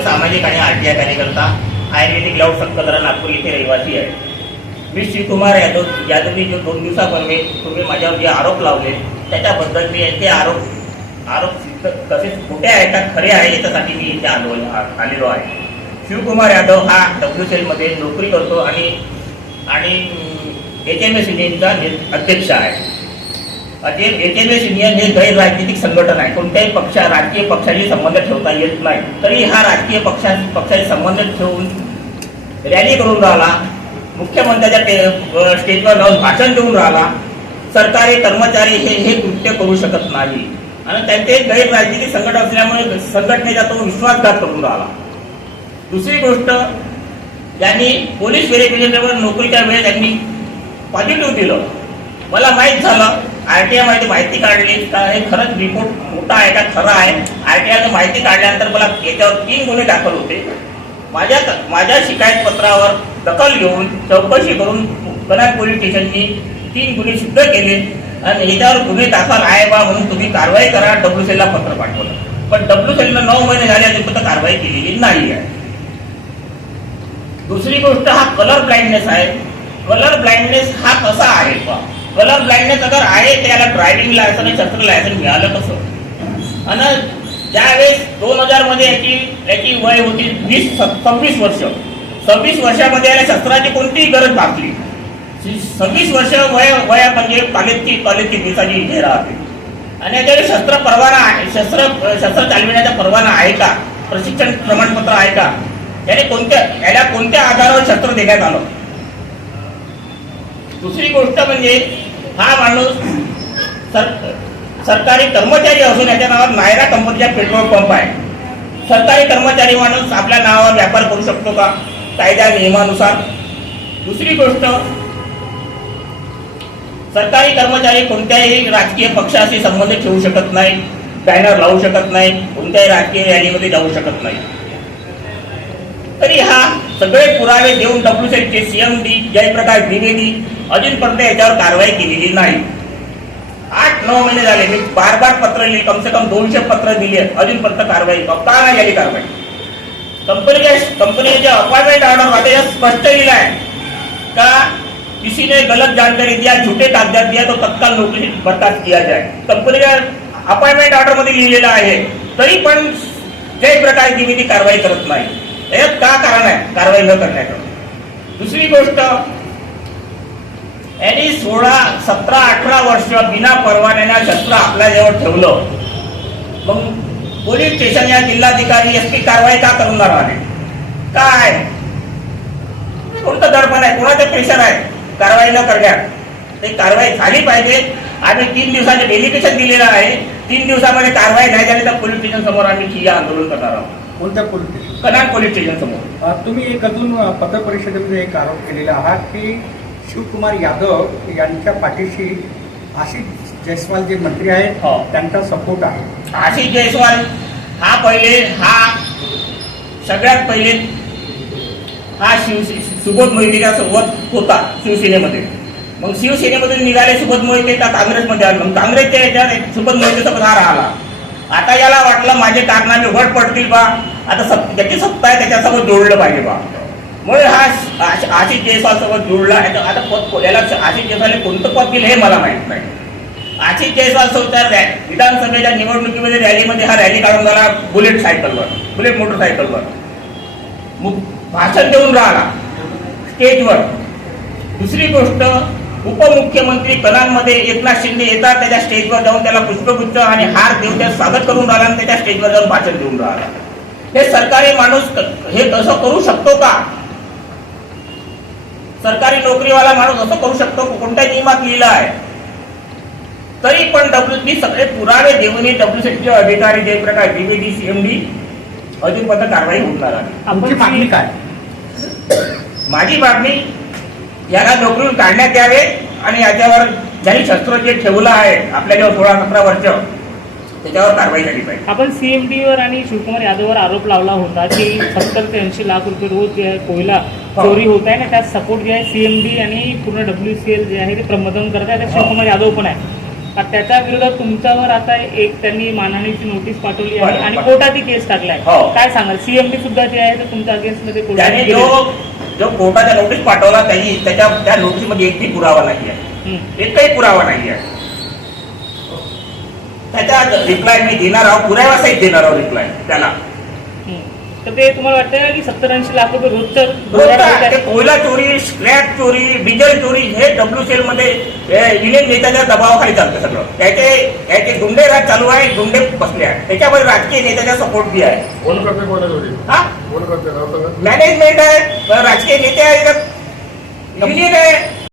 सामाजिक आणि आरटीआय कार्यकर्ता आयुर्वेदिक लाऊड सकलरा नागपूर येथे रहिवासी आहे. मी शिवकुमार यादवनी जो 2 दिवसापूर्वी माझ्यावर जे आरोप लावले त्याच्याबद्दल मी ते आरोप तसेच खोटे आहे का खरे आहे याच्यासाठी मी इथे आलेलो आहे. शिवकुमार यादव हा WCL मध्ये नोकरी करतो आणि HMS युनियनचा अध्यक्ष आहे. HMS युनियन हे गैर राजनीतिक संघटन आहे. कोणत्याही राजकीय पक्षाशी संबंध ठेवता येत नाही. तरी हा राजकीय पक्षाशी संबंध ठेवून रॅली करून राहिला, मुख्यमंत्र्याच्या स्टेजवर जाऊन भाषण देऊन राहिला. सरकारी कर्मचारी हे कृत्य करू शकत नाही आणि त्यांचे गैर राजनीतिक संघटन असल्यामुळे संघटनेचा तो विश्वासघात करून राहिला. दुसरी गोष्ट, त्यांनी पोलीस व्हेरिफिकेशनवर नोकरीच्या वेळेस त्यांनी पॉझिटिव्ह दिलं. मला माहीत झालं, RTI मध्ये माहिती काढली का हे खरंच रिपोर्ट खोटा आहे का खरं आहे. RTI माहिती काढल्यानंतर मला याच्यावर 3 गुन्हे दाखल होते. माझ्या शिकायत पत्रावर दखल घेऊन चौकशी करून कनाड पोलीस स्टेशननी 3 गुन्हे सिद्ध केले आणि याच्यावर गुन्हे दाखल आहे बा म्हणून तुम्ही कारवाई करा. WCL ला पत्र पाठवलं, पण WCL 9 महिने झाले अजून कारवाई केलेली नाही आहे. दुसरी गोष्ट, हा कलर ब्लाइंडनेस आहे. कलर ब्लाइंडनेस हा कसा आहे बा? कलर ब्लाइंडनेस अगर आहे त्याला ड्रायव्हिंग लायसन आणि शस्त्र लायसन मिळालं कसं? आणि त्यावेळेस 2000 मध्ये याची वय होती 26 वर्ष. 26 वर्षामध्ये याला शस्त्राची कोणतीही गरज भागली. 26 वर्ष वय म्हणजे कॉलेजची दिवसाची हे राहते. आणि याच्याकडे शस्त्र परवाना आहे, शस्त्र चालविण्याचा परवाना आहे का? प्रशिक्षण प्रमाणपत्र आहे का? याला कोणत्या आधारावर शस्त्र देण्यात आलं? दुसरी गोष्ट म्हणजे हा माणूस सरकारी कर्मचारी असून याच्या नावावर नायरा कंपनीचा पेट्रोल पंप आहे. सरकारी कर्मचारी माणूस आपल्या नावावर व्यापार करू शकतो का कायदा नियमानुसार? दुसरी गोष्ट, सरकारी कर्मचारी कोणत्याही राजकीय पक्षाशी संबंध ठेवू शकत नाही, बॅनर लावू शकत नाही, कोणत्याही राजकीय रॅलीमध्ये जाऊ शकत नाही. तरी हा सगळे पुरावे देऊन WCL चे CMD जयप्रकाश द्विवेदी अजूनपर्यंत याच्यावर कारवाई केलेली नाही. 8-9 महिने झाले, मी बार पत्र लिहिले, कम से कम 200 पत्र दिली, अजूनपर्यंत कारवाई का नाही झाली. कारवाई कंपनीच्या अपॉइंटमेंट ऑर्डर मध्ये स्पष्ट लिहिलं आहे का किसी ने गलत जानकारी दिया, झूठे कागजात दिया तो तत्काल नौकरी से बर्खास्त किया जाए. कंपनीच्या अपॉइंटमेंट ऑर्डर मध्ये लिहिलेलं आहे, तरी पण जयप्रकाश द्विवेदी कारवाई करत नाही. यात का कारण आहे कारवाई न करण्याचं? दुसरी गोष्ट, यांनी 16, 17, 18 वर्ष बिना परवान्याने शस्त्र आपल्याजवळ ठेवलं. मग पोलीस स्टेशन या जिल्हाधिकारी SP कारवाई का करून राहिले? काय कोणतं दडपण आहे, कोणाचं प्रेशर आहे कारवाई न करण्यात? ते कारवाई झाली पाहिजे. आम्ही 3 दिवसाचे डेलिगेशन दिलेलं आहे. 3 दिवसामध्ये कारवाई नाही झाली तर पोलीस स्टेशन समोर आम्ही ठिय्या आंदोलन करणार आहोत. कोणत्या police station? Canard police station समोर. तुम्ही एक अजून पत्रपरिषदेमध्ये एक आरोप केलेला आहात की शिवकुमार यादव यांच्या पाठीशी आशिष जयस्वाल जे मंत्री आहेत त्यांचा सपोर्ट आहे. आशिष जयस्वाल हा सगळ्यात पहिले हा सुबोध मोहितेच्या सोबत होता शिवसेनेमध्ये. मग शिवसेनेमधून निघाले सुबोध मोहिते का काँग्रेसमध्ये आले. मग काँग्रेसच्या याच्यात सुबोध मोहिते सोबत हा राहिला. आता याला वाटलं माझे कारनामे वड पडतील बा, आता ज्याची सत्ता आहे त्याच्यासोबत जोडलं पाहिजे बा, म्हणून हा आशिष जयस्वाल सोबत जोडला. आता पद याला आशिष जयस्वाल कोणतं पद दिलं हे मला माहित नाही. आशिष जयस्वाल सोबत विधानसभेच्या निवडणुकीमध्ये रॅलीमध्ये हा रॅली काढून झाला बुलेट मोटरसायकलवर भाषण देऊन राहिला स्टेजवर. दुसरी गोष्ट, उपमुख्यमंत्री कनाडमध्ये एकनाथ शिंदे येतात, त्याच्या स्टेजवर जाऊन त्याला पुष्पगुच्छ आणि हार देऊन त्याचं स्वागत करून राहिला आणि त्याच्या स्टेजवर जाऊन भाषण देऊन राहिला. हे सरकारी माणूस हे असं करू शकतो का? सरकारी नोकरीवाला माणूस असं करू शकतो? कोणत्या नियमात लिहिलं आहे? तरी पण सगळे पुरावे देऊनही WCL चे अधिकारी जयप्रकाश द्विवेदी CMD अजूनपर्यंत कारवाई होणार आहे. आमची मागणी काय? माझी मागणी, याला नोकरीतून काढण्यात यावे आणि याच्यावर ज्यांनी शस्त्र जे ठेवलं आहे आपल्याजवळ 16-17 वर्ष त्याच्यावर कारवाई झाली पाहिजे. आपण CMDवर आणि शिवकुमार यादववर आरोप लावला होता की 70 ते 80 लाख रुपये रोज जे आहे कोयला चोरी होत आहे ना, त्यात सपोर्ट जे आहे CMD आणि पूर्ण WCL जे आहे ते प्रमोदन करत आहे, शिवकुमार यादव पण आहे. त्याच्या विरोधात तुमच्यावर आता एक त्यांनी मानहानीची नोटीस पाठवली आहे बरं, आणि बरं. कोर्टात ही केस टाकलाय. हो. काय सांगाल? सीएमडी सुद्धा जे आहे ते तुमच्या अगेन्स्ट मध्ये त्याने कोर्टात जो कोर्टाचा नोटीस पाठवला त्यांनी त्या नोटीसमध्ये एकही पुरावा नाही आहे, एकही पुरावा नाही आहे. त्याचा रिप्लाय मी देणार आहोत, पुराव्यासहित देणार आहोत रिप्लाय त्याला. तर ते तुम्हाला वाटतं का की 70-80 लाख रुपये रोजच्या रोजचा ते कोयला चोरी, स्क्रॅप चोरी, डिझेल चोरी हे WCL मध्ये युनियन नेत्याच्या दबावाखाली चालतं सगळं. त्याचे गुंडे राज चालू आहे, गुंडे बसले आहे, त्याच्यामध्ये राजकीय नेत्याचा सपोर्ट बी आहे. कोण करते कोणा चोरी? हा कोण करते? मॅनेजमेंट आहे, राजकीय नेते आहेत, युनियन आहे.